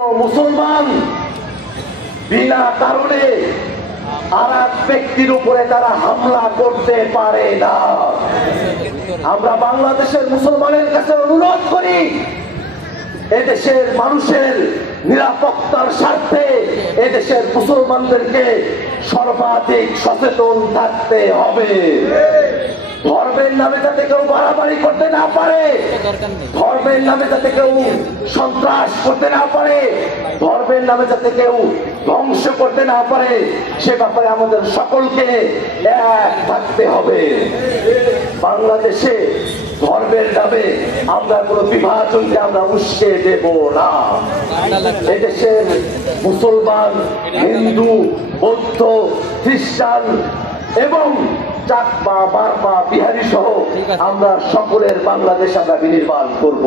মুসলমান বিনা কারণে আর এক ব্যক্তির উপরে তারা হামলা করতে পারে না। আমরা বাংলাদেশের মুসলমানের কাছে অনুরোধ করি, এদেশের মানুষের নিরাপত্তার স্বার্থে এদেশের মুসলমানদেরকে সর্বাধিক সচেতন থাকতে হবে। ধর্মের নামে যাতে কেউ বাড়াবাড়ি করতে না পারে, ধর্মের নামে যাতে কেউ সন্ত্রাস করতে না পারে, ধর্মের নামে যাতে কেউ ধ্বংস করতে না পারে, সে ব্যাপারে আমাদের সকলকে এক থাকতে হবে। বাংলাদেশে ধর্মের নামে আমরা কোনো বিভাজনকে আমরা উস্কে দেব না। এদেশের মুসলমান, হিন্দু, বৌদ্ধ, খ্রিস্টান এবং চাকমা, বারমা, বিহারি সহ আমরা সকলের বাংলাদেশ আমরা বিনির্মাণ করব।